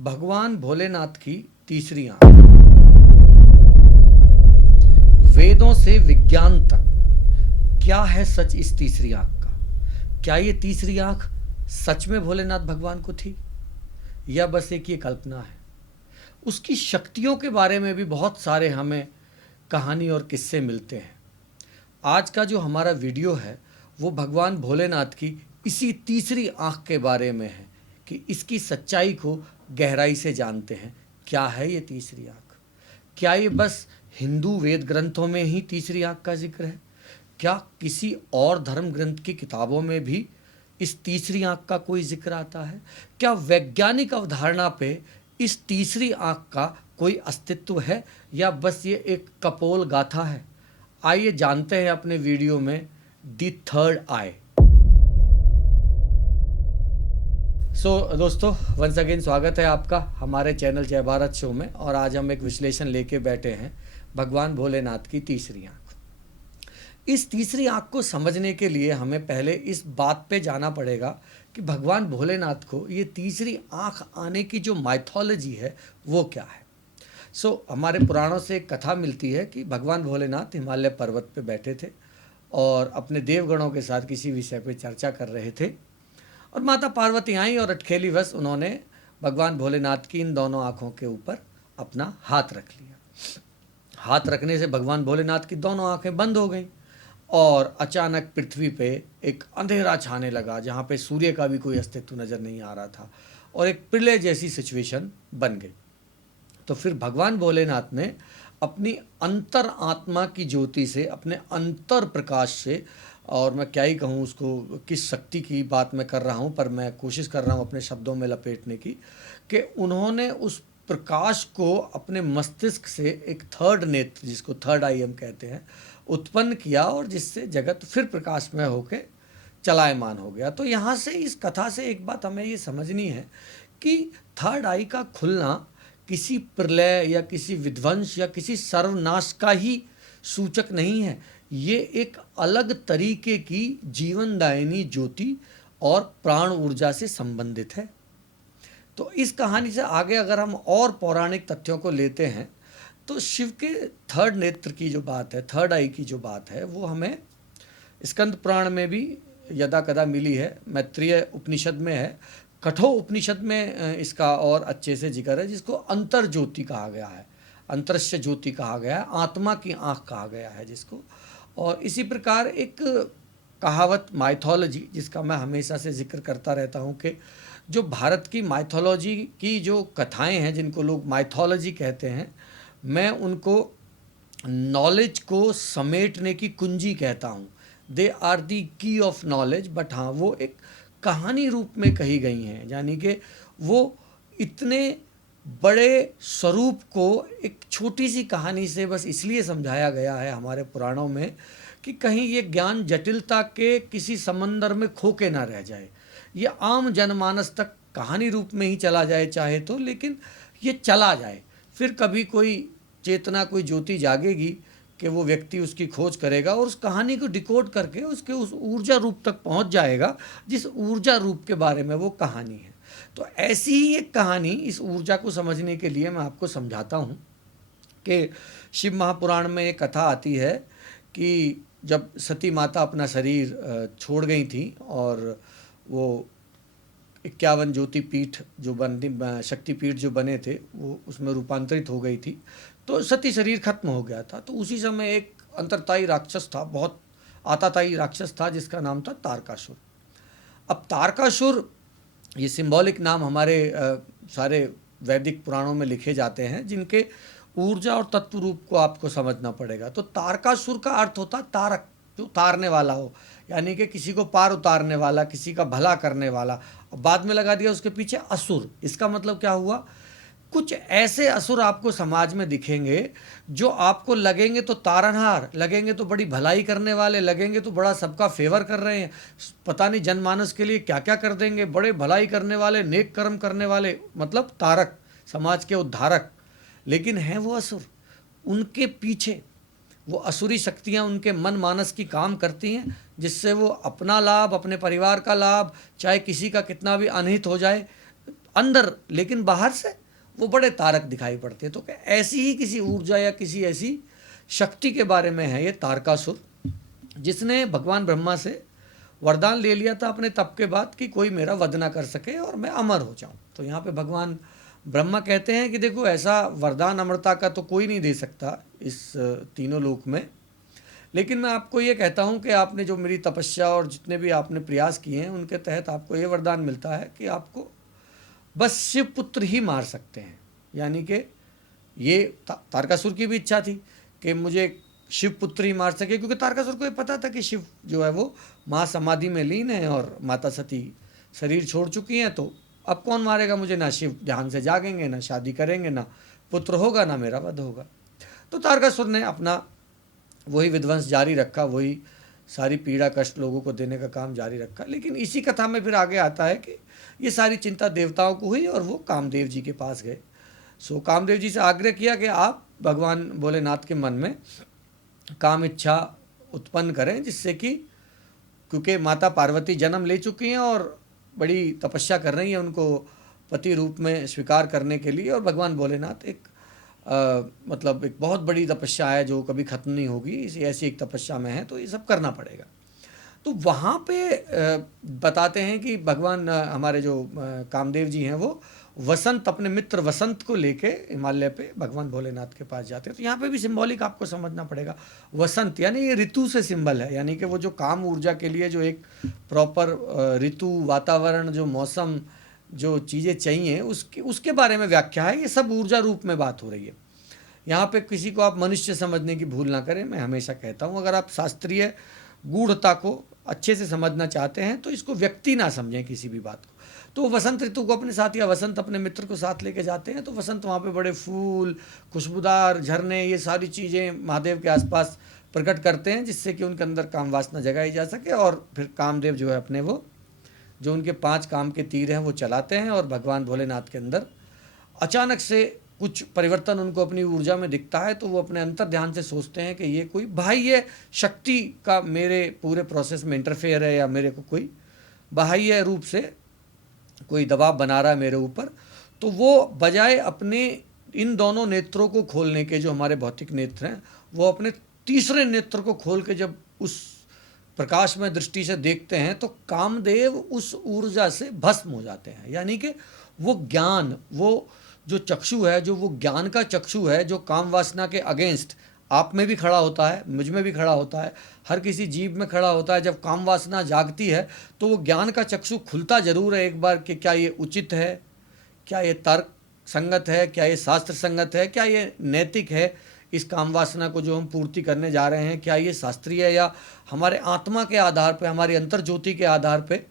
भगवान भोलेनाथ की तीसरी आंख। वेदों से विज्ञान तक क्या है सच इस तीसरी आंख का? क्या ये तीसरी आंख सच में भोलेनाथ भगवान को थी या बस एक ये कल्पना है? उसकी शक्तियों के बारे में भी बहुत सारे हमें कहानी और किस्से मिलते हैं। आज का जो हमारा वीडियो है वो भगवान भोलेनाथ की इसी तीसरी आंख के बारे में है कि इसकी सच्चाई को गहराई से जानते हैं। क्या है ये तीसरी आंख? क्या ये बस हिंदू वेद ग्रंथों में ही तीसरी आंख का जिक्र है? क्या किसी और धर्म ग्रंथ की किताबों में भी इस तीसरी आंख का कोई जिक्र आता है? क्या वैज्ञानिक अवधारणा पे इस तीसरी आंख का कोई अस्तित्व है या बस ये एक कपोल गाथा है? आइए जानते हैं अपने वीडियो में द थर्ड आई। दोस्तों, वंस अगेन स्वागत है आपका हमारे चैनल जय भारत शो में। और आज हम एक विश्लेषण लेके बैठे हैं भगवान भोलेनाथ की तीसरी आंख। इस तीसरी आंख को समझने के लिए हमें पहले इस बात पे जाना पड़ेगा कि भगवान भोलेनाथ को ये तीसरी आंख आने की जो माइथोलॉजी है वो क्या है। हमारे पुराणों से एक कथा मिलती है कि भगवान भोलेनाथ हिमालय पर्वत पे बैठे थे और अपने देवगणों के साथ किसी विषय पे चर्चा कर रहे थे और माता पार्वती आई और अटखेलीवश उन्होंने भगवान भोलेनाथ की इन दोनों आँखों के ऊपर अपना हाथ रख लिया। हाथ रखने से भगवान भोलेनाथ की दोनों आँखें बंद हो गईं और अचानक पृथ्वी पे एक अंधेरा छाने लगा जहाँ पे सूर्य का भी कोई अस्तित्व नज़र नहीं आ रहा था और एक प्रलय जैसी सिचुएशन बन गई। तो फिर भगवान भोलेनाथ ने अपनी अंतर आत्मा की ज्योति से, अपने अंतर प्रकाश से, और मैं क्या ही कहूँ उसको, किस शक्ति की बात मैं कर रहा हूँ पर मैं कोशिश कर रहा हूँ अपने शब्दों में लपेटने की, कि उन्होंने उस प्रकाश को अपने मस्तिष्क से एक थर्ड नेत्र, जिसको थर्ड आई हम कहते हैं, उत्पन्न किया और जिससे जगत फिर प्रकाशमय होकर चलायमान हो गया। तो यहाँ से इस कथा से एक बात हमें ये समझनी है कि थर्ड आई का खुलना किसी प्रलय या किसी विध्वंस या किसी सर्वनाश का ही सूचक नहीं है। ये एक अलग तरीके की जीवनदायिनी ज्योति और प्राण ऊर्जा से संबंधित है। तो इस कहानी से आगे अगर हम और पौराणिक तथ्यों को लेते हैं तो शिव के थर्ड नेत्र की जो बात है, थर्ड आई की जो बात है, वो हमें स्कंद पुराण में भी यदा कदा मिली है, मैत्रेय उपनिषद में है, कठोर उपनिषद में इसका और अच्छे से जिक्र है, जिसको अंतर ज्योति कहा गया है, अंतरश्य ज्योति कहा गया है, आत्मा की आँख कहा गया है जिसको। और इसी प्रकार एक कहावत माइथोलॉजी, जिसका मैं हमेशा से जिक्र करता रहता हूँ, कि जो भारत की माइथोलॉजी की जो कथाएं हैं, जिनको लोग माइथोलॉजी कहते हैं, मैं उनको नॉलेज को समेटने की कुंजी कहता हूँ। दे आर दी की ऑफ नॉलेज, बट हाँ, वो एक कहानी रूप में कही गई हैं, यानी कि वो इतने बड़े स्वरूप को एक छोटी सी कहानी से बस इसलिए समझाया गया है हमारे पुराणों में कि कहीं ये ज्ञान जटिलता के किसी समंदर में खो के ना रह जाए, ये आम जनमानस तक कहानी रूप में ही चला जाए चाहे तो, लेकिन ये चला जाए। फिर कभी कोई चेतना, कोई ज्योति जागेगी कि वो व्यक्ति उसकी खोज करेगा और उस कहानी को डिकोड करके उसके उस ऊर्जा रूप तक पहुंच जाएगा जिस ऊर्जा रूप के बारे में वो कहानी है। तो ऐसी ही एक कहानी, इस ऊर्जा को समझने के लिए मैं आपको समझाता हूँ कि शिव महापुराण में एक कथा आती है कि जब सती माता अपना शरीर छोड़ गई थी और वो 51 ज्योति पीठ जो शक्तिपीठ जो बने थे वो उसमें रूपांतरित हो गई थी, तो सती शरीर खत्म हो गया था। तो उसी समय एक अंतरताई राक्षस था, बहुत आताताई राक्षस था, जिसका नाम था तारकासुर। अब तारकासुर, ये सिंबॉलिक नाम हमारे सारे वैदिक पुराणों में लिखे जाते हैं, जिनके ऊर्जा और तत्व रूप को आपको समझना पड़ेगा। तो तारकासुर का अर्थ होता तारक, जो उतारने वाला हो, यानी कि किसी को पार उतारने वाला, किसी का भला करने वाला। बाद में लगा दिया उसके पीछे असुर। इसका मतलब क्या हुआ? कुछ ऐसे असुर आपको समाज में दिखेंगे जो आपको लगेंगे तो तारनहार, लगेंगे तो बड़ी भलाई करने वाले, लगेंगे तो बड़ा सबका फेवर कर रहे हैं, पता नहीं जनमानस के लिए क्या क्या कर देंगे, बड़े भलाई करने वाले, नेक कर्म करने वाले, मतलब तारक, समाज के उद्धारक, लेकिन हैं वो असुर। उनके पीछे वो असुरी शक्तियाँ उनके मन मानस की काम करती हैं, जिससे वो अपना लाभ, अपने परिवार का लाभ, चाहे किसी का कितना भी अनहित हो जाए, अंदर, लेकिन बाहर से वो बड़े तारक दिखाई पड़ते हैं। तो क्या ऐसी ही किसी ऊर्जा या किसी ऐसी शक्ति के बारे में है ये तारकासुर, जिसने भगवान ब्रह्मा से वरदान ले लिया था अपने तप के बाद कि कोई मेरा वध ना कर सके और मैं अमर हो जाऊं। तो यहाँ पे भगवान ब्रह्मा कहते हैं कि देखो, ऐसा वरदान अमरता का तो कोई नहीं दे सकता इस तीनों लोक में, लेकिन मैं आपको ये कहता हूँ कि आपने जो मेरी तपस्या और जितने भी आपने प्रयास किए हैं उनके तहत आपको ये वरदान मिलता है कि आपको बस शिवपुत्र ही मार सकते हैं। यानी कि ये तारकासुर की भी इच्छा थी कि मुझे शिवपुत्र ही मार सके, क्योंकि तारकासुर को ये पता था कि शिव जो है वो महासमाधि में लीन है और माता सती शरीर छोड़ चुकी हैं, तो अब कौन मारेगा मुझे, ना शिव ध्यान से जागेंगे, ना शादी करेंगे, ना पुत्र होगा, ना मेरा वध होगा। तो तारकासुर ने अपना वही विध्वंस जारी रखा, वही सारी पीड़ा कष्ट लोगों को देने का काम जारी रखा। लेकिन इसी कथा में फिर आगे आता है कि ये सारी चिंता देवताओं को हुई और वो कामदेव जी के पास गए। सो कामदेव जी से आग्रह किया कि आप भगवान भोलेनाथ के मन में काम इच्छा उत्पन्न करें, जिससे कि क्योंकि माता पार्वती जन्म ले चुकी हैं और बड़ी तपस्या कर रही हैं उनको पति रूप में स्वीकार करने के लिए, और भगवान भोलेनाथ एक मतलब एक बहुत बड़ी तपस्या है जो कभी ख़त्म नहीं होगी, इसी ऐसी एक तपस्या में है, तो ये सब करना पड़ेगा। तो वहाँ पे बताते हैं कि भगवान हमारे जो कामदेव जी हैं वो वसंत, अपने मित्र वसंत को लेके हिमालय पे भगवान भोलेनाथ के पास जाते हैं। तो यहाँ पे भी सिंबॉलिक आपको समझना पड़ेगा। वसंत यानी ये ऋतु से सिंबल है, यानी कि वो जो काम ऊर्जा के लिए जो एक प्रॉपर ऋतु, वातावरण, जो मौसम, जो चीज़ें चाहिए उसके बारे में व्याख्या है। ये सब ऊर्जा रूप में बात हो रही है। यहाँ पे किसी को आप मनुष्य समझने की भूल ना करें। मैं हमेशा कहता हूँ, अगर आप शास्त्रीय गूढ़ता को अच्छे से समझना चाहते हैं तो इसको व्यक्ति ना समझें किसी भी बात को। तो वसंत ऋतु को अपने साथ, या वसंत अपने मित्र को साथ लेके जाते हैं, तो वसंत वहाँ पे बड़े फूल, खुशबूदार झरने, ये सारी चीज़ें महादेव के आसपास प्रकट करते हैं, जिससे कि उनके अंदर काम वासना जगाई जा सके। और फिर कामदेव जो है अपने वो जो उनके 5 काम के तीर हैं वो चलाते हैं, और भगवान भोलेनाथ के अंदर अचानक से कुछ परिवर्तन उनको अपनी ऊर्जा में दिखता है। तो वो अपने अंतर ध्यान से सोचते हैं कि ये कोई बाह्य शक्ति का मेरे पूरे प्रोसेस में इंटरफेयर है, या मेरे को कोई बाह्य रूप से कोई दबाव बना रहा है मेरे ऊपर। तो वो बजाय अपने इन दोनों नेत्रों को खोलने के, जो हमारे भौतिक नेत्र हैं, वो अपने तीसरे नेत्र को खोल के जब उस प्रकाश में दृष्टि से देखते हैं तो कामदेव उस ऊर्जा से भस्म हो जाते हैं। यानी कि वो ज्ञान, वो जो चक्षु है, जो वो ज्ञान का चक्षु है, जो काम वासना के अगेंस्ट आप में भी खड़ा होता है, मुझ में भी खड़ा होता है, हर किसी जीव में खड़ा होता है। जब काम वासना जागती है तो वो ज्ञान का चक्षु खुलता जरूर है एक बार कि क्या ये उचित है, क्या ये तर्क संगत है, क्या ये शास्त्र संगत है, क्या ये नैतिक है, इस काम वासना को जो हम पूर्ति करने जा रहे हैं, क्या ये शास्त्रीय या हमारे आत्मा के आधार पे, हमारी अंतर ज्योति के आधार पे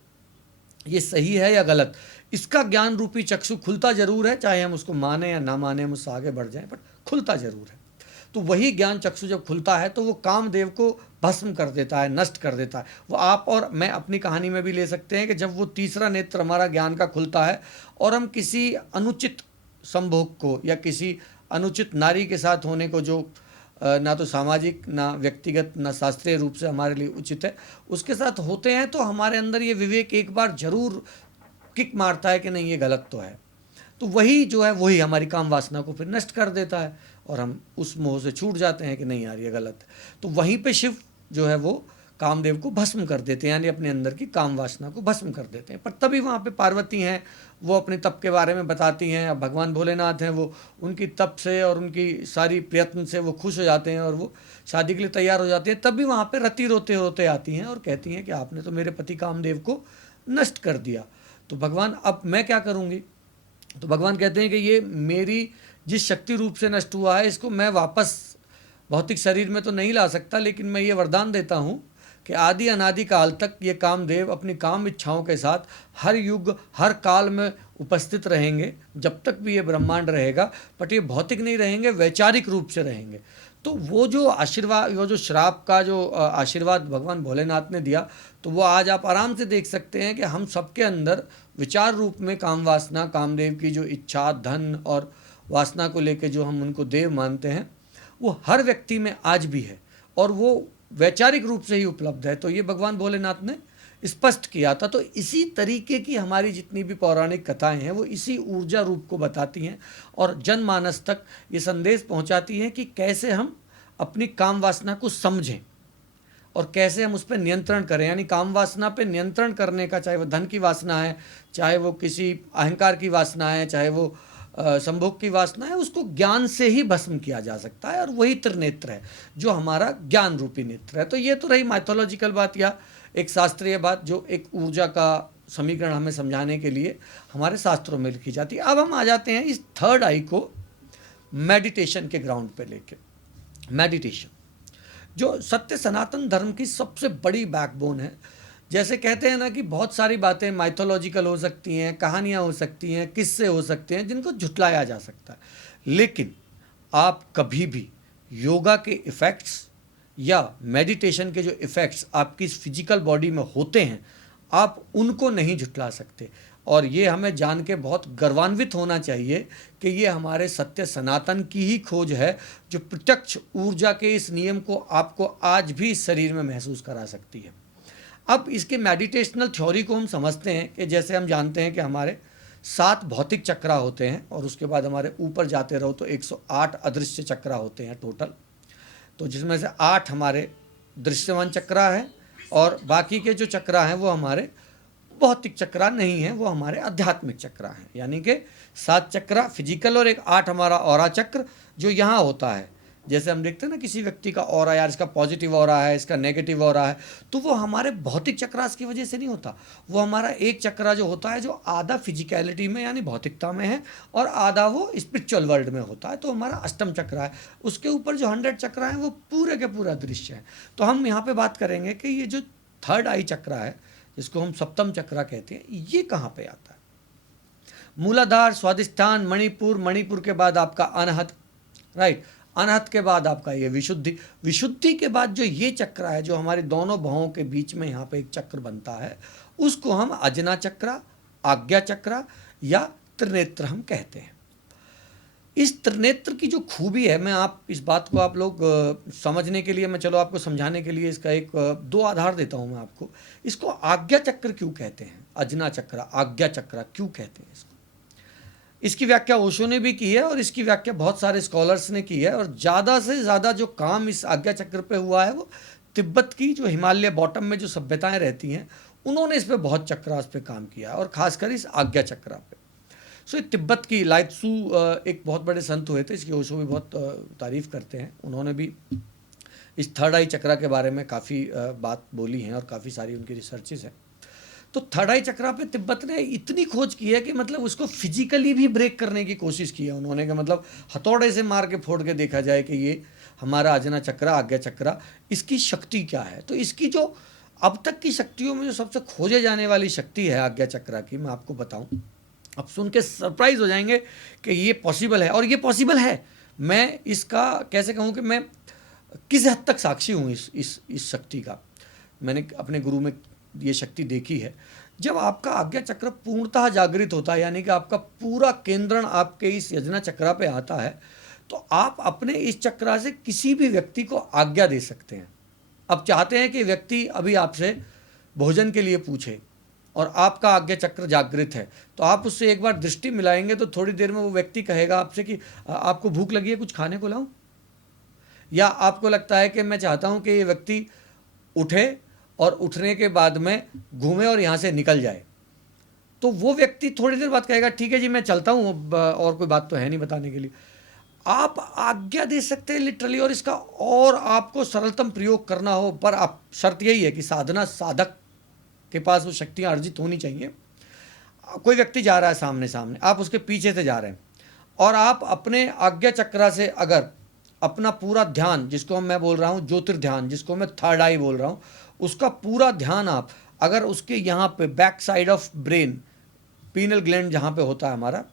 ये सही है या गलत। इसका ज्ञान रूपी चक्षु खुलता जरूर है, चाहे हम उसको माने या ना माने, हम उससे आगे बढ़ जाएं, बट खुलता जरूर है। तो वही ज्ञान चक्षु जब खुलता है तो वो कामदेव को भस्म कर देता है, नष्ट कर देता है। वो आप और मैं अपनी कहानी में भी ले सकते हैं कि जब वो तीसरा नेत्र हमारा ज्ञान का खुलता है और हम किसी अनुचित संभोग को या किसी अनुचित नारी के साथ होने को, जो ना तो सामाजिक, ना व्यक्तिगत, ना शास्त्रीय रूप से हमारे लिए उचित है, उसके साथ होते हैं, तो हमारे अंदर ये विवेक एक बार जरूर किक मारता है कि नहीं, ये गलत तो है। तो वही जो है वही हमारी काम वासना को फिर नष्ट कर देता है और हम उस मोह से छूट जाते हैं कि नहीं यार ये गलत है। तो वहीं पे शिव जो है वो कामदेव को भस्म कर देते हैं, यानी अपने अंदर की काम वासना को भस्म कर देते हैं। पर तभी वहाँ पे पार्वती हैं, वो अपने तप के बारे में बताती हैं। अब भगवान भोलेनाथ हैं, वो उनकी तप से और उनकी सारी प्रयत्न से वो खुश हो जाते हैं और वो शादी के लिए तैयार हो जाते हैं। तब भी वहाँ पे रति रोते रोते आती हैं और कहती हैं कि आपने तो मेरे पति कामदेव को नष्ट कर दिया, तो भगवान अब मैं क्या करूँगी। तो भगवान कहते हैं कि ये मेरी जिस शक्ति रूप से नष्ट हुआ है, इसको मैं वापस भौतिक शरीर में तो नहीं ला सकता, लेकिन मैं ये वरदान देता हूँ कि आदि अनादि काल तक ये कामदेव अपनी काम इच्छाओं के साथ हर युग हर काल में उपस्थित रहेंगे, जब तक भी ये ब्रह्मांड रहेगा। बट ये भौतिक नहीं रहेंगे, वैचारिक रूप से रहेंगे। तो वो जो आशीर्वाद, वो जो श्राप का जो आशीर्वाद भगवान भोलेनाथ ने दिया, तो वो आज आप आराम से देख सकते हैं कि हम सबके अंदर विचार रूप में काम वासना, कामदेव की जो इच्छा, धन और वासना को लेकर जो हम उनको देव मानते हैं, वो हर व्यक्ति में आज भी है और वो वैचारिक रूप से ही उपलब्ध है। तो ये भगवान भोलेनाथ ने स्पष्ट किया था। तो इसी तरीके की हमारी जितनी भी पौराणिक कथाएं हैं वो इसी ऊर्जा रूप को बताती हैं और जनमानस तक ये संदेश पहुंचाती हैं कि कैसे हम अपनी काम वासना को समझें और कैसे हम उस पर नियंत्रण करें। यानी काम वासना पे नियंत्रण करने का, चाहे वो धन की वासना है, चाहे वो किसी अहंकार की वासना है, चाहे वो संभोग की वासना है, उसको ज्ञान से ही भस्म किया जा सकता है और वही त्रिनेत्र है जो हमारा ज्ञान रूपी नेत्र है। तो ये तो रही माइथोलॉजिकल बात या एक शास्त्रीय बात जो एक ऊर्जा का समीकरण हमें समझाने के लिए हमारे शास्त्रों में लिखी जाती है। अब हम आ जाते हैं इस थर्ड आई को मेडिटेशन के ग्राउंड पे लेके। मेडिटेशन जो सत्य सनातन धर्म की सबसे बड़ी बैकबोन है। जैसे कहते हैं ना कि बहुत सारी बातें माइथोलॉजिकल हो सकती हैं, कहानियाँ हो सकती हैं, किस्से हो सकते हैं जिनको झुठलाया जा सकता है, लेकिन आप कभी भी योगा के इफ़ेक्ट्स या मेडिटेशन के जो इफ़ेक्ट्स आपकी फिजिकल बॉडी में होते हैं आप उनको नहीं झुठला सकते। और ये हमें जान के बहुत गर्वान्वित होना चाहिए कि ये हमारे सत्य सनातन की ही खोज है जो प्रत्यक्ष ऊर्जा के इस नियम को आपको आज भी इस शरीर में महसूस करा सकती है। अब इसके मेडिटेशनल थ्योरी को हम समझते हैं कि जैसे हम जानते हैं कि हमारे 7 भौतिक चक्रा होते हैं और उसके बाद हमारे ऊपर जाते रहो तो 108 अदृश्य चक्रा होते हैं टोटल। तो जिसमें से 8 हमारे दृश्यमान चक्रा है और बाकी के जो चक्रा हैं वो हमारे भौतिक चक्रा नहीं है, वो हमारे आध्यात्मिक चक्रा हैं। यानी कि 7 चक्रा फिजिकल और एक 8 हमारा ऑरा चक्र जो यहाँ होता है। जैसे हम देखते हैं ना किसी व्यक्ति का ऑरा, यार इसका पॉजिटिव ऑरा है, इसका नेगेटिव ऑरा है, तो वो हमारे भौतिक चक्रास की वजह से नहीं होता। वो हमारा एक चक्रा जो होता है जो आधा फिजिकलिटी में यानी भौतिकता में है और आधा वो स्पिरिचुअल वर्ल्ड में होता है, तो हमारा अष्टम चक्रा है। उसके ऊपर जो 100 चक्रा है वो पूरे के पूरा दृश्य है। तो हम यहाँ पर बात करेंगे कि ये जो थर्ड आई चक्रा है जिसको हम सप्तम चक्रा कहते हैं, ये कहाँ पे आता है। मूलाधार, स्वादिष्ठान, मणिपुर, मणिपुर के बाद आपका अनहत, राइट, अनहत के बाद आपका ये विशुद्धि, विशुद्धि के बाद जो ये चक्र है जो हमारे दोनों भवों के बीच में यहाँ पे एक चक्र बनता है उसको हम अजना चक्रा, आज्ञा चक्रा या त्रिनेत्र हम कहते हैं। इस त्रिनेत्र की जो खूबी है, मैं आप इस बात को आप लोग समझने के लिए, मैं चलो आपको समझाने के लिए इसका एक 2 आधार देता हूँ मैं आपको। इसको आज्ञा चक्र क्यों कहते हैं, अजना चक्रा, आज्ञा चक्रा क्यों कहते हैं इसको, इसकी व्याख्या ओशो ने भी की है और इसकी व्याख्या बहुत सारे स्कॉलर्स ने की है। और ज़्यादा से ज़्यादा जो काम इस आज्ञा चक्र पे हुआ है वो तिब्बत की जो हिमालय बॉटम में जो सभ्यताएं रहती हैं उन्होंने इस पर बहुत चक्रास पे काम किया है और ख़ासकर इस आज्ञा चक्रा पे। सो ये तिब्बत की लाइत्सू एक बहुत बड़े संत हुए थे, इसकी ओशो भी बहुत तारीफ़ करते हैं। उन्होंने भी इस थर्ड आई चक्रा के बारे में काफ़ी बात बोली हैं और काफ़ी सारी उनकी रिसर्चेज हैं। तो थर्ड आई चक्रा पे तिब्बत ने इतनी खोज की है कि मतलब उसको फिजिकली भी ब्रेक करने की कोशिश की है उन्होंने, कि मतलब हथौड़े से मार के फोड़ के देखा जाए कि ये हमारा अजना चक्रा, आज्ञा चक्रा, इसकी शक्ति क्या है। तो इसकी जो अब तक की शक्तियों में जो सबसे खोजे जाने वाली शक्ति है आज्ञा चक्रा की, मैं आपको बताऊं, अब सुन के सरप्राइज हो जाएंगे कि ये पॉसिबल है। और ये पॉसिबल है, मैं इसका कैसे कहूँ कि मैं किस हद तक साक्षी हूँ इस शक्ति का। मैंने अपने गुरु में ये शक्ति देखी है। जब आपका आज्ञा चक्र पूर्णतः जागृत होता है, यानी कि आपका पूरा केंद्रण आपके इस यजना चक्रा पे आता है, तो आप अपने इस चक्रा से किसी भी व्यक्ति को आज्ञा दे सकते हैं। अब चाहते हैं कि व्यक्ति अभी आपसे भोजन के लिए पूछे और आपका आज्ञा चक्र जागृत है, तो आप उससे एक बार दृष्टि मिलाएंगे तो थोड़ी देर में वो व्यक्ति कहेगा आपसे कि आपको भूख लगी है, कुछ खाने को लाऊं। या आपको लगता है कि मैं चाहता हूं कि ये व्यक्ति उठे और उठने के बाद में घूमे और यहाँ से निकल जाए, तो वो व्यक्ति थोड़ी देर बाद कहेगा ठीक है जी मैं चलता हूँ, और कोई बात तो है नहीं बताने के लिए। आप आज्ञा दे सकते हैं लिटरली। और इसका और आपको सरलतम प्रयोग करना हो, पर आप शर्त यही है कि साधना साधक के पास वो शक्तियाँ अर्जित होनी चाहिए। कोई व्यक्ति जा रहा है सामने सामने, आप उसके पीछे से जा रहे हैं और आप अपने आज्ञा चक्रा से अगर अपना पूरा ध्यान, जिसको मैं बोल रहा हूँ ज्योतिर्ध्यान, जिसको मैं थर्ड आई बोल रहा हूँ, उसका पूरा ध्यान आप अगर उसके यहाँ पे back side of brain, penal gland जहाँ पे होता है हमारा,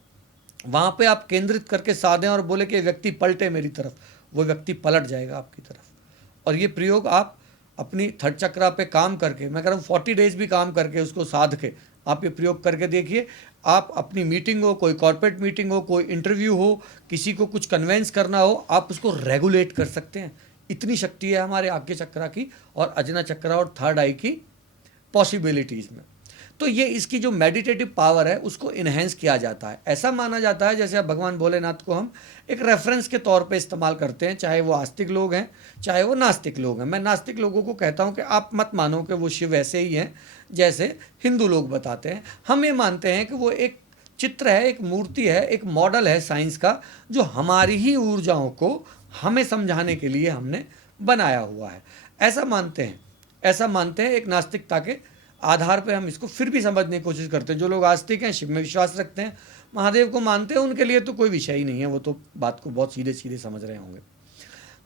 वहाँ पे आप केंद्रित करके साधें और बोले कि व्यक्ति पलटे मेरी तरफ, वो व्यक्ति पलट जाएगा आपकी तरफ। और ये प्रयोग आप अपनी थर्ड चक्रा पे काम करके, मैं कह रहा हूँ 40 डेज भी काम करके उसको साध के आप ये प्रयोग करके देखिए। आप अपनी मीटिंग हो, कोई कॉर्पोरेट मीटिंग हो, कोई इंटरव्यू हो, किसी को कुछ कन्वेंस करना हो, आप उसको रेगुलेट कर सकते हैं। इतनी शक्ति है हमारे आज्ञा चक्रा की और अजना चक्रा और थर्ड आई की पॉसिबिलिटीज़ में। तो ये इसकी जो मेडिटेटिव पावर है उसको इन्हेंस किया जाता है। ऐसा माना जाता है जैसे अब भगवान भोलेनाथ को हम एक रेफरेंस के तौर पे इस्तेमाल करते हैं, चाहे वो आस्तिक लोग हैं चाहे वो नास्तिक लोग हैं। मैं नास्तिक लोगों को कहता हूँ कि आप मत मानो कि वो शिव ऐसे ही हैं जैसे हिंदू लोग बताते हैं। हम ये मानते हैं कि वो एक चित्र है, एक मूर्ति है, एक मॉडल है साइंस का, जो हमारी ही ऊर्जाओं को हमें समझाने के लिए हमने बनाया हुआ है। ऐसा मानते हैं एक नास्तिकता के आधार पे हम इसको फिर भी समझने की कोशिश करते हैं। जो लोग आस्तिक हैं, शिव में विश्वास रखते हैं, महादेव को मानते हैं, उनके लिए तो कोई विषय ही नहीं है, वो तो बात को बहुत सीधे सीधे समझ रहे होंगे।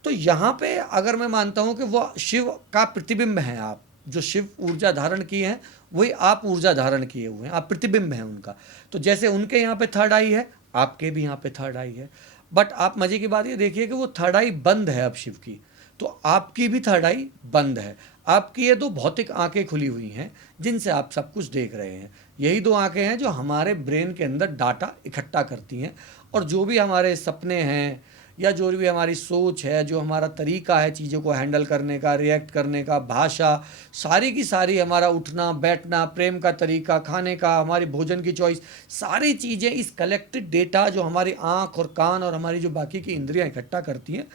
तो यहाँ पे अगर मैं मानता हूँ कि वो शिव का प्रतिबिंब है, आप जो शिव ऊर्जा धारण किए हैं वही आप ऊर्जा धारण किए हुए हैं, आप प्रतिबिंब हैं उनका। तो जैसे उनके यहाँ पे थर्ड आई है, आपके भी यहाँ पे थर्ड आई है, बट आप मजे की बात ये देखिए कि वो थर्ड आई बंद है अब शिव की, तो आपकी भी थर्ड आई बंद है। आपकी ये दो भौतिक आंखें खुली हुई हैं जिनसे आप सब कुछ देख रहे हैं। यही दो आंखें हैं जो हमारे ब्रेन के अंदर डाटा इकट्ठा करती हैं, और जो भी हमारे सपने हैं या जो भी हमारी सोच है, जो हमारा तरीका है चीज़ों को हैंडल करने का, रिएक्ट करने का, भाषा, सारी की सारी, हमारा उठना बैठना, प्रेम का तरीका, खाने का, हमारी भोजन की चॉइस, सारी चीज़ें इस कलेक्टेड डेटा जो हमारी आँख और कान और हमारी जो बाकी की इंद्रियाँ इकट्ठा करती हैं,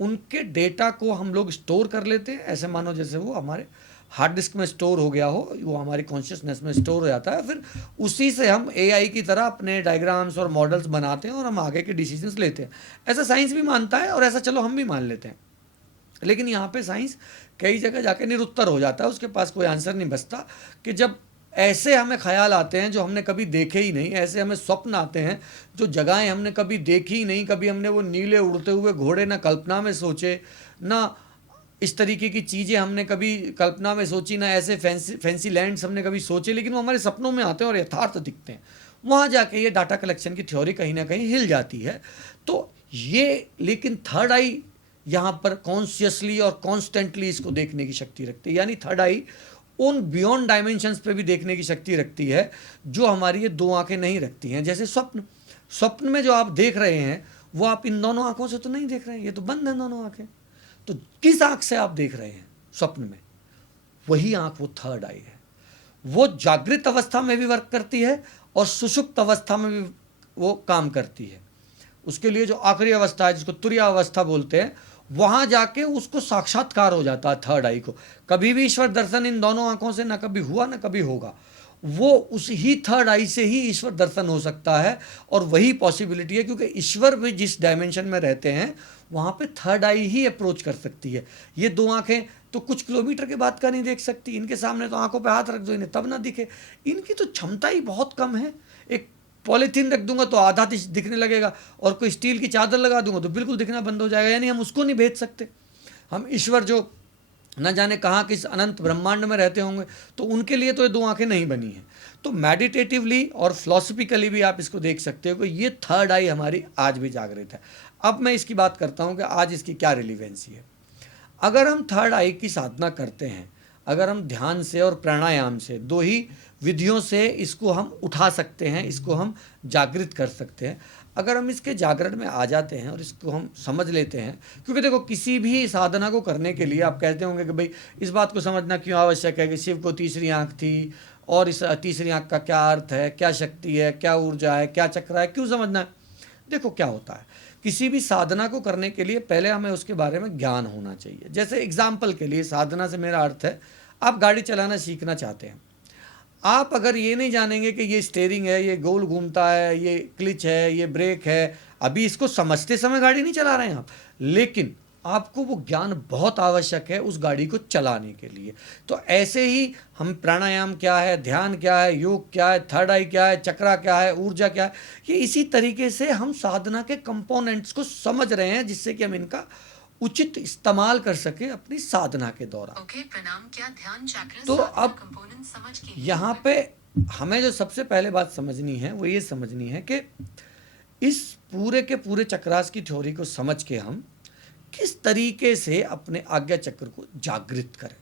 उनके डेटा को हम लोग स्टोर कर लेते हैं। ऐसे मानो जैसे वो हमारे हार्ड डिस्क में स्टोर हो गया हो, वो हमारी कॉन्शियसनेस में स्टोर हो जाता है। फिर उसी से हम एआई की तरह अपने डायग्राम्स और मॉडल्स बनाते हैं और हम आगे के डिसीजंस लेते हैं। ऐसा साइंस भी मानता है और ऐसा चलो हम भी मान लेते हैं। लेकिन यहाँ पे साइंस कई जगह जाके निरुत्तर हो जाता है, उसके पास कोई आंसर नहीं बचता कि जब ऐसे हमें ख्याल आते हैं जो हमने कभी देखे ही नहीं, ऐसे हमें स्वप्न आते हैं जो जगहें हमने कभी देखी ही नहीं, कभी हमने वो नीले उड़ते हुए घोड़े ना कल्पना में सोचे, ना इस तरीके की चीज़ें हमने कभी कल्पना में सोची, ना ऐसे फैंसी लैंड्स हमने कभी सोचे, लेकिन वो हमारे सपनों में आते हैं और यथार्थ दिखते हैं। वहाँ जाके ये डाटा कलेक्शन की थ्योरी कहीं ना कहीं हिल जाती है। तो ये लेकिन थर्ड आई यहाँ पर कॉन्शियसली और कॉन्स्टेंटली इसको देखने की शक्ति रखती है, यानी थर्ड आई उन बियॉन्ड डायमेंशंस पे भी देखने की शक्ति रखती है जो हमारी ये दो आंखें नहीं रखती हैं। जैसे स्वप्न में जो आप देख रहे हैं वो आप इन दोनों आंखों से तो नहीं देख रहे हैं, ये तो बंद है दोनों आंखें। तो किस आंख से आप देख रहे हैं स्वप्न में? वही आंख वो थर्ड आई है। वो जागृत अवस्था में भी वर्क करती है और सुषुप्त अवस्था में भी वो काम करती है। उसके लिए जो आखिरी अवस्था है जिसको तुरीय अवस्था बोलते हैं, वहां जाके उसको साक्षात्कार हो जाता है थर्ड आई को। कभी भी ईश्वर दर्शन इन दोनों आंखों से ना कभी हुआ ना कभी होगा, वो उस ही थर्ड आई से ही ईश्वर दर्शन हो सकता है। और वही पॉसिबिलिटी है क्योंकि ईश्वर भी जिस डायमेंशन में रहते हैं वहाँ पे थर्ड आई ही अप्रोच कर सकती है। ये दो आंखें तो कुछ किलोमीटर के बाद का नहीं देख सकती, इनके सामने तो आंखों पे हाथ रख दो इन्हें तब ना दिखे, इनकी तो क्षमता ही बहुत कम है। एक पॉलीथीन रख दूंगा तो आधा दिखने लगेगा, और कोई स्टील की चादर लगा दूंगा तो बिल्कुल दिखना बंद हो जाएगा, यानी हम उसको नहीं भेज सकते। हम ईश्वर जो न जाने कहाँ किस अनंत ब्रह्मांड में रहते होंगे, तो उनके लिए तो ये दो आंखें नहीं बनी हैं। तो मेडिटेटिवली और फिलोसफिकली भी आप इसको देख सकते हो कि ये थर्ड आई हमारी आज भी जागृत है। अब मैं इसकी बात करता हूँ कि आज इसकी क्या रिलीवेंसी है। अगर हम थर्ड आई की साधना करते हैं, अगर हम ध्यान से और प्राणायाम से, दो ही विधियों से इसको हम उठा सकते हैं, इसको हम जागृत कर सकते हैं। अगर हम इसके जागरण में आ जाते हैं और इसको हम समझ लेते हैं, क्योंकि देखो किसी भी साधना को करने के लिए आप कहते होंगे कि भाई इस बात को समझना क्यों आवश्यक है कि शिव को तीसरी आंख थी, और इस तीसरी आंख का क्या अर्थ है, क्या शक्ति है, क्या ऊर्जा है, क्या चक्र है, क्यों समझना है? देखो क्या होता है, किसी भी साधना को करने के लिए पहले हमें उसके बारे में ज्ञान होना चाहिए। जैसे एग्जाम्पल के लिए, साधना से मेरा अर्थ है आप गाड़ी चलाना सीखना चाहते हैं। आप अगर ये नहीं जानेंगे कि ये स्टीयरिंग है, ये गोल घूमता है, ये क्लिच है, ये ब्रेक है, अभी इसको समझते समय गाड़ी नहीं चला रहे हैं आप, लेकिन आपको वो ज्ञान बहुत आवश्यक है उस गाड़ी को चलाने के लिए। तो ऐसे ही हम प्राणायाम क्या है, ध्यान क्या है, योग क्या है, थर्ड आई क्या है, चक्रा क्या है, ऊर्जा क्या है, ये इसी तरीके से हम साधना के कंपोनेंट्स को समझ रहे हैं जिससे कि हम इनका उचित इस्तेमाल कर सके अपनी साधना के दौरान। प्रणाम। क्या ध्यान चक्र तो अब कंपोनेंट समझ के यहाँ पे हमें जो सबसे पहले बात समझनी है वो ये समझनी है कि इस पूरे के पूरे चक्रास की थ्योरी को समझ के हम किस तरीके से अपने आज्ञा चक्र को जागृत करें,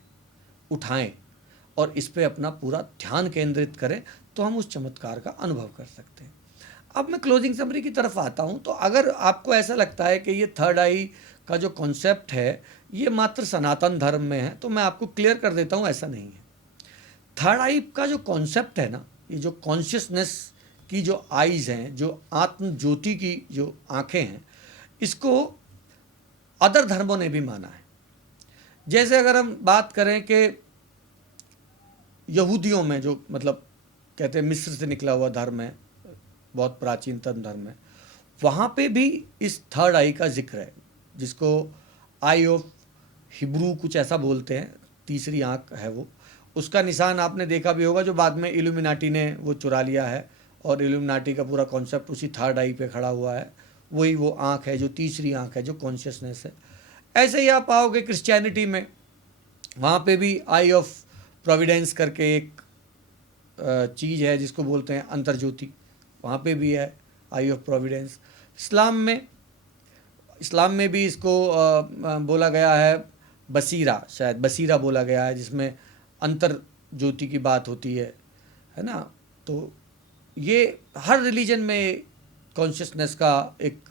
उठाएं और इस पे अपना पूरा ध्यान केंद्रित करें, तो हम उस चमत्कार का अनुभव कर सकते हैं। अब मैं क्लोजिंग समरी की तरफ आता हूँ। तो अगर आपको ऐसा लगता है कि ये थर्ड आई का जो कॉन्सेप्ट है ये मात्र सनातन धर्म में है, तो मैं आपको क्लियर कर देता हूँ, ऐसा नहीं है। थर्ड आई का जो कॉन्सेप्ट है ना, ये जो कॉन्शियसनेस की जो आईज़ हैं, जो आत्म ज्योति की जो आंखें हैं, इसको अदर धर्मों ने भी माना है। जैसे अगर हम बात करें कि यहूदियों में जो मतलब कहते हैं मिस्र से निकला हुआ धर्म है, बहुत प्राचीनतम धर्म है, वहाँ पे भी इस थर्ड आई का जिक्र है, जिसको आई ऑफ हिब्रू कुछ ऐसा बोलते हैं, तीसरी आंख है वो। उसका निशान आपने देखा भी होगा, जो बाद में इल्यूमिनाटी ने वो चुरा लिया है, और इल्यूमिनाटी का पूरा कॉन्सेप्ट उसी थर्ड आई पे खड़ा हुआ है। वही वो आंख है जो तीसरी आंख है, जो कॉन्शियसनेस है। ऐसे ही आप पाओगे क्रिश्चियनिटी में, वहाँ पे भी आई ऑफ प्रोविडेंस करके एक चीज़ है जिसको बोलते हैं अंतर्ज्योति, वहाँ पे भी है आई ऑफ प्रोविडेंस। इस्लाम में भी इसको बोला गया है बसीरा, शायद बसीरा बोला गया है, जिसमें अंतर ज्योति की बात होती है ना। तो ये हर रिलीजन में कॉन्शियसनेस का एक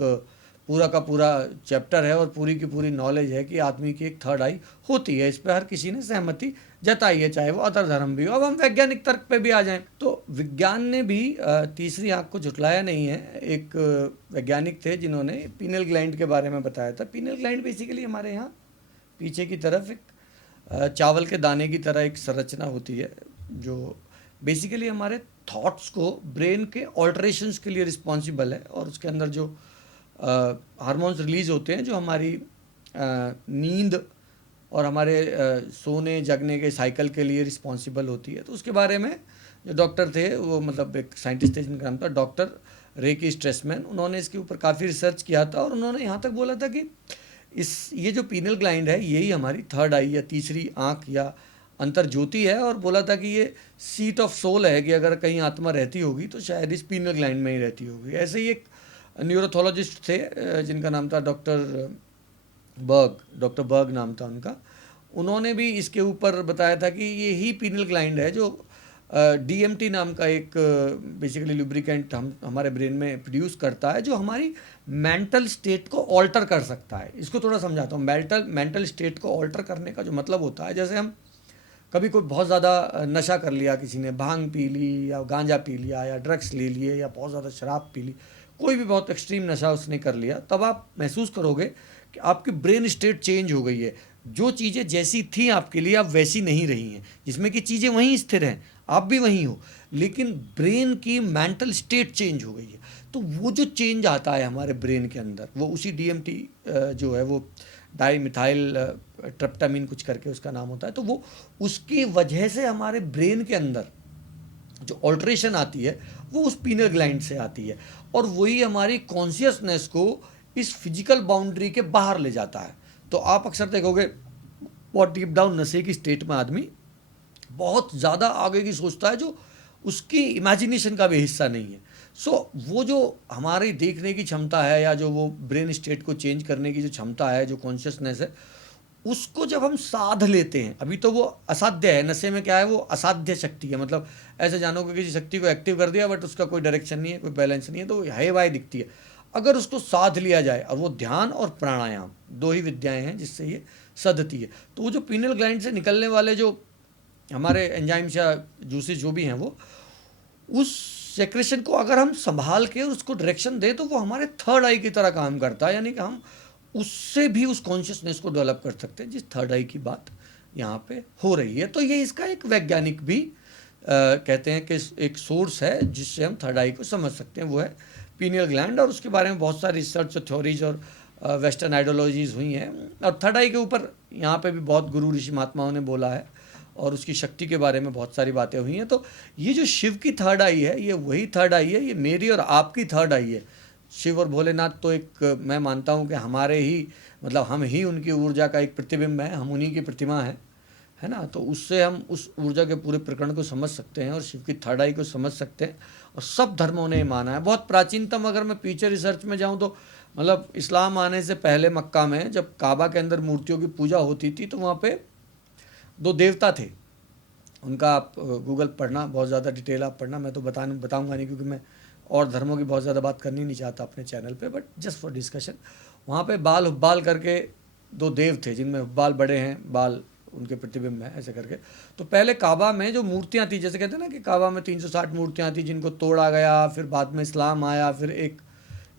पूरा का पूरा चैप्टर है, और पूरी की पूरी नॉलेज है कि आदमी की एक थर्ड आई होती है। इस पर हर किसी ने सहमति जताई है, चाहे वो अदर धर्म भी हो। अब हम वैज्ञानिक तर्क पे भी आ जाएं, तो विज्ञान ने भी तीसरी आंख को झुटलाया नहीं है। एक वैज्ञानिक थे जिन्होंने पीनल ग्लैंड के बारे में बताया था। पीनल ग्लैंड बेसिकली हमारे यहाँ पीछे की तरफ एक चावल के दाने की तरह एक संरचना होती है, जो बेसिकली हमारे थॉट्स को, ब्रेन के ऑल्टरेशंस के लिए रिस्पॉन्सिबल है, और उसके अंदर जो हार्मोन्स रिलीज होते हैं जो हमारी नींद और हमारे सोने जगने के साइकिल के लिए रिस्पॉन्सिबल होती है। तो उसके बारे में जो डॉक्टर थे, वो मतलब एक साइंटिस्ट थे जिनका नाम था डॉक्टर रेकी स्ट्रेसमैन, उन्होंने इसके ऊपर काफ़ी रिसर्च किया था, और उन्होंने यहाँ तक बोला था कि ये जो पीनल ग्लैंड है, यही हमारी थर्ड आई या तीसरी आँख या अंतर ज्योति है, और बोला था कि ये सीट ऑफ सोल है, कि अगर कहीं आत्मा रहती होगी तो शायद इस पीनल ग्लैंड में ही रहती होगी। ऐसे ही एक न्यूरोथोलॉजिस्ट थे जिनका नाम था डॉक्टर बर्ग नाम था उनका। उन्होंने भी इसके ऊपर बताया था कि ये ही पीनल ग्लैंड है जो DMT नाम का एक बेसिकली लुब्रिकेंट हमारे ब्रेन में प्रोड्यूस करता है, जो हमारी मेंटल स्टेट को ऑल्टर कर सकता है। इसको थोड़ा समझाता हूँ। मेंटल स्टेट को ऑल्टर करने का जो मतलब होता है, जैसे हम कभी कोई बहुत ज़्यादा नशा कर लिया, किसी ने भांग पी ली या गांजा पी लिया या ड्रग्स ले लिए या बहुत ज़्यादा शराब पी ली, कोई भी बहुत एक्सट्रीम नशा उसने कर लिया, तब आप महसूस करोगे कि आपकी ब्रेन स्टेट चेंज हो गई है। जो चीज़ें जैसी थी आपके लिए अब वैसी नहीं रही हैं, जिसमें कि चीज़ें वहीं स्थिर हैं, आप भी वहीं हो, लेकिन ब्रेन की मेंटल स्टेट चेंज हो गई है। तो वो जो चेंज आता है हमारे ब्रेन के अंदर, वो उसी DMT जो है, वो डाईमिथाइल ट्रिप्टामिन कुछ करके उसका नाम होता है, तो वो उसकी वजह से हमारे ब्रेन के अंदर जो ऑल्ट्रेशन आती है वो उस पीनल ग्लैंड से आती है, और वही हमारी कॉन्शियसनेस को इस फिजिकल बाउंड्री के बाहर ले जाता है। तो आप अक्सर देखोगे बहुत डीप डाउन नशे की स्टेट में आदमी बहुत ज़्यादा आगे की सोचता है, जो उसकी इमेजिनेशन का भी हिस्सा नहीं है। वो जो हमारी देखने की क्षमता है, या जो वो ब्रेन स्टेट को चेंज करने की जो क्षमता है, जो कॉन्शियसनेस है, उसको जब हम साध लेते हैं, अभी तो वो असाध्य है। नशे में क्या है, वो असाध्य शक्ति है। मतलब ऐसे जानो कि किसी शक्ति को एक्टिव कर दिया, बट उसका कोई डायरेक्शन नहीं है, कोई बैलेंस नहीं है, तो है वाई दिखती है। अगर उसको साध लिया जाए, और वो ध्यान और प्राणायाम दो ही विद्याएं हैं जिससे ये सधती है, तो वो जो पीनल ग्लैंड से निकलने वाले जो हमारे एंजाइम्स या जूसेस जो भी हैं, वो उस सेक्रेशन को अगर हम संभाल के उसको डायरेक्शन दें, तो वो हमारे थर्ड आई की तरह काम करता है। यानी कि हम उससे भी उस कॉन्शियसनेस को डेवलप कर सकते हैं, जिस थर्ड आई की बात यहाँ पे हो रही है। तो ये इसका एक वैज्ञानिक भी कहते हैं कि एक सोर्स है जिससे हम थर्ड आई को समझ सकते हैं, वो है पीनियल ग्लैंड। और उसके बारे में बहुत सारी रिसर्च और थ्योरीज और वेस्टर्न आइडियोलॉजीज हुई हैं। और थर्ड आई के ऊपर यहाँ पे भी बहुत गुरु ऋषि महात्माओं ने बोला है, और उसकी शक्ति के बारे में बहुत सारी बातें हुई हैं। तो ये जो शिव की थर्ड आई है, ये वही थर्ड आई है, ये मेरी और आपकी थर्ड आई है। शिव और भोलेनाथ तो एक, मैं मानता हूँ कि हमारे ही, मतलब हम ही उनकी ऊर्जा का एक प्रतिबिंब है, हम उन्हीं की प्रतिमा है ना। तो उससे हम उस ऊर्जा के पूरे प्रकरण को समझ सकते हैं, और शिव की थर्ड आई को समझ सकते हैं। और सब धर्मों ने माना है। बहुत प्राचीनतम अगर मैं पीछे रिसर्च में जाऊँ तो मतलब इस्लाम आने से पहले मक्का में जब काबा के अंदर मूर्तियों की पूजा होती थी, तो वहाँ पे दो देवता थे। उनका आप गूगल पढ़ना, बहुत ज़्यादा डिटेल आप पढ़ना, मैं तो बताऊँगा नहीं, क्योंकि मैं और धर्मों की बहुत ज़्यादा बात करनी नहीं चाहता अपने चैनल पे, बट जस्ट फॉर डिस्कशन। वहाँ पे बाल हुब्बाल करके दो देव थे, जिनमें हुब्बाल बड़े हैं, बाल उनके प्रतिबिंब हैं ऐसे करके। तो पहले काबा में जो मूर्तियाँ थी, जैसे कहते हैं ना कि काबा में 360 मूर्तियाँ थी जिनको तोड़ा गया, फिर बाद में इस्लाम आया, फिर एक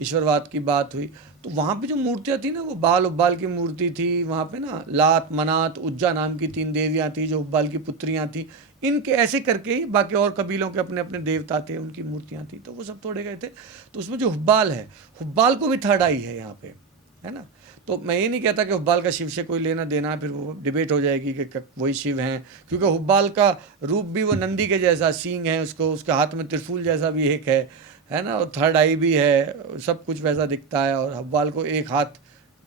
ईश्वरवाद की बात हुई। तो वहाँ पे जो मूर्तियाँ थी ना, वो बाल उब्बाल की मूर्ति थी। वहाँ पे ना लात, मनात, उज्जा नाम की 3 देवियाँ थी जो उब्बाल की पुत्रियाँ थी। इनके ऐसे करके ही बाकी और कबीलों के अपने अपने देवता थे, उनकी मूर्तियाँ थी, तो वो सब तोड़े गए थे। तो उसमें जो हुब्बाल है, हुब्बाल को भी थर्ड आई है यहाँ पे, है ना। तो मैं ये नहीं कहता कि हुब्बाल का शिव से कोई लेना देना है, फिर वो डिबेट हो जाएगी कि वही शिव हैं, क्योंकि हुब्बाल का रूप भी वो नंदी के जैसा, सींग है उसको, उसके हाथ में त्रिशूल जैसा भी एक है ना, और थर्ड आई भी है, सब कुछ वैसा दिखता है। और हुब्बाल को एक हाथ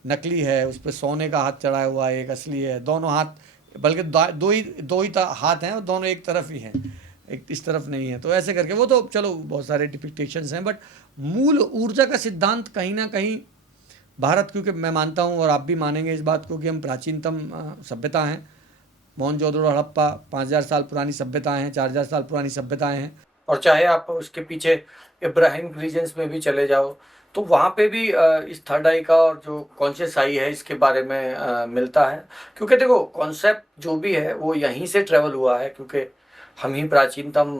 नकली है, उस पर सोने का हाथ चढ़ाया हुआ है, एक असली है, दोनों हाथ, बल्कि दो ही हाथ हैं और दोनों एक तरफ ही हैं, एक इस तरफ नहीं है। तो ऐसे करके वो तो चलो बहुत सारे डिपिक्टेशंस हैं, बट मूल ऊर्जा का सिद्धांत कहीं ना कहीं भारत, क्योंकि मैं मानता हूँ और आप भी मानेंगे इस बात को कि हम प्राचीनतम सभ्यता हैं। मोहनजोदड़ो, हड़प्पा 5000 साल पुरानी सभ्यताएं हैं, 4000 साल पुरानी सभ्यताएं हैं। और चाहे आप उसके पीछे इब्राहिम रिलीजन्स में भी चले जाओ, तो वहाँ पे भी इस थर्ड आई का और जो कॉन्शियस आई है इसके बारे में मिलता है। क्योंकि देखो कॉन्सेप्ट जो भी है वो यहीं से ट्रेवल हुआ है, क्योंकि हम ही प्राचीनतम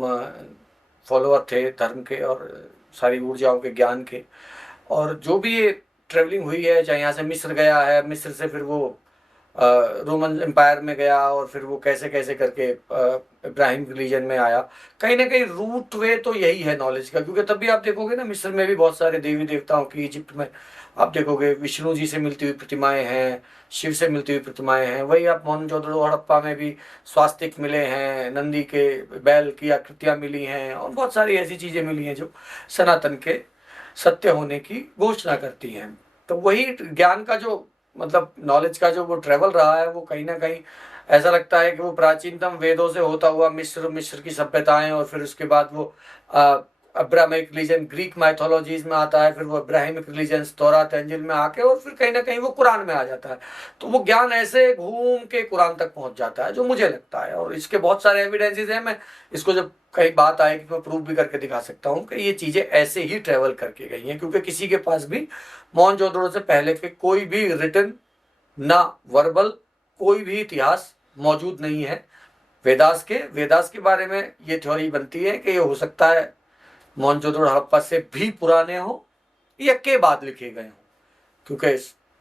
फॉलोअर थे धर्म के और सारी ऊर्जाओं के, ज्ञान के। और जो भी ये ट्रेवलिंग हुई है, चाहे यहाँ से मिस्र गया है, मिस्र से फिर वो रोमन एम्पायर में गया, और फिर वो कैसे कैसे करके इब्राहिम रिलीजन में आया, कहीं ना कहीं रूट वे तो यही है नॉलेज का। क्योंकि तभी आप देखोगे ना, मिस्र में भी बहुत सारे देवी देवताओं की, इजिप्ट में आप देखोगे विष्णु जी से मिलती हुई प्रतिमाएं हैं, शिव से मिलती हुई प्रतिमाएं हैं। वही आप मोहनजोदड़ो, हड़प्पा में भी स्वास्तिक मिले हैं, नंदी के बैल की आकृतियाँ मिली हैं, और बहुत सारी ऐसी चीज़ें मिली हैं जो सनातन के सत्य होने की घोषणा करती हैं। तो वही ज्ञान का जो मतलब नॉलेज का जो वो ट्रेवल रहा है, वो कहीं ना कहीं ऐसा लगता है कि वो प्राचीनतम वेदों से होता हुआ मिस्र की सभ्यताएं, और फिर उसके बाद वो अब्राहमिक रिलीजन ग्रीक माइथोलॉजीज में आता है, फिर वो अब्राहमिक रिलीजन तौरात इंजिल में आके, और फिर कहीं ना कहीं वो कुरान में आ जाता है। तो वो ज्ञान ऐसे घूम के कुरान तक पहुंच जाता है, जो मुझे लगता है। और इसके बहुत सारे एविडेंसेस हैं, मैं इसको जब कहीं बात आएगी तो मैं प्रूव भी करके दिखा सकता हूँ कि ये चीज़ें ऐसे ही ट्रेवल करके गई हैं। क्योंकि किसी के पास भी मोहनजोदड़ो से पहले के कोई भी रिटन ना वर्बल कोई भी इतिहास मौजूद नहीं है। वेदास के बारे में ये थ्योरी बनती है कि ये हो सकता है मोहनजोदड़ो हड़प्पा से भी पुराने हो या के बाद लिखे गए हों, क्योंकि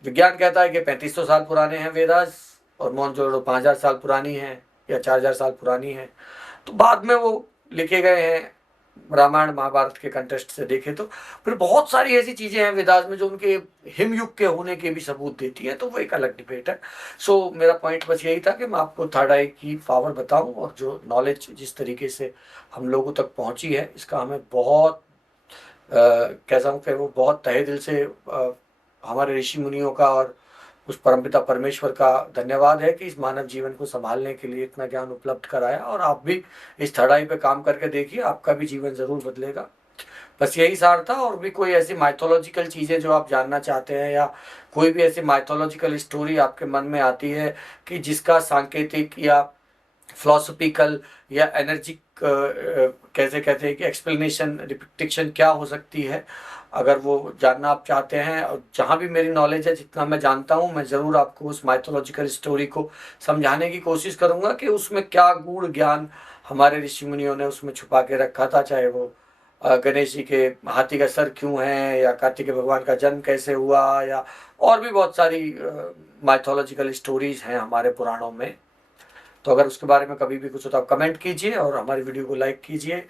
विज्ञान कहता है कि 3500 साल पुराने हैं वेदास, और मोहनजोदड़ो 5000 साल पुरानी है या 4000 साल पुरानी है। तो बाद में वो लिखे गए हैं, रामायण महाभारत के कंटेस्ट से देखे तो फिर बहुत सारी ऐसी चीज़ें हैं वेदास में जो उनके हिमयुग के होने के भी सबूत देती हैं। तो वो एक अलग डिबेट है। सो मेरा पॉइंट बस यही था कि मैं आपको थर्ड आई की पावर बताऊं, और जो नॉलेज जिस तरीके से हम लोगों तक पहुंची है, इसका हमें बहुत कहता हूँ कि वो बहुत तहे दिल से हमारे ऋषि मुनियों का और उस परमपिता परमेश्वर का धन्यवाद है कि इस मानव जीवन को संभालने के लिए इतना ज्ञान उपलब्ध कराया। और आप भी इस थर्ड आई पे काम करके देखिए, आपका भी जीवन जरूर बदलेगा। बस यही सार था। और भी कोई ऐसी माइथोलॉजिकल चीज़ें जो आप जानना चाहते हैं, या कोई भी ऐसी माइथोलॉजिकल स्टोरी आपके मन में आती है कि जिसका सांकेतिक या फिलोसफिकल या एनर्जी कैसे कहते हैं कि एक्सप्लेनेशन, डिपिक्शन क्या हो सकती है, अगर वो जानना आप चाहते हैं, और जहाँ भी मेरी नॉलेज है, जितना मैं जानता हूँ, मैं ज़रूर आपको उस माइथोलॉजिकल स्टोरी को समझाने की कोशिश करूँगा कि उसमें क्या गूढ़ ज्ञान हमारे ऋषि मुनियों ने उसमें छुपा के रखा था। चाहे वो गणेश जी के हाथी का सर क्यों है, या कार्तिकेय भगवान का जन्म कैसे हुआ, या और भी बहुत सारी माइथोलॉजिकल स्टोरीज हैं हमारे पुराणों में। तो अगर उसके बारे में कभी भी कुछ हो तो आप कमेंट कीजिए और हमारी वीडियो को लाइक कीजिए,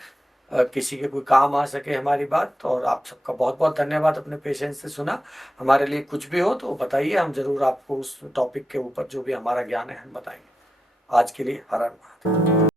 किसी के कोई काम आ सके हमारी बात। और आप सबका बहुत बहुत धन्यवाद, अपने पेशेंस से सुना। हमारे लिए कुछ भी हो तो बताइए, हम ज़रूर आपको उस टॉपिक के ऊपर जो भी हमारा ज्ञान है हम बताएंगे। आज के लिए हर हर महादेव।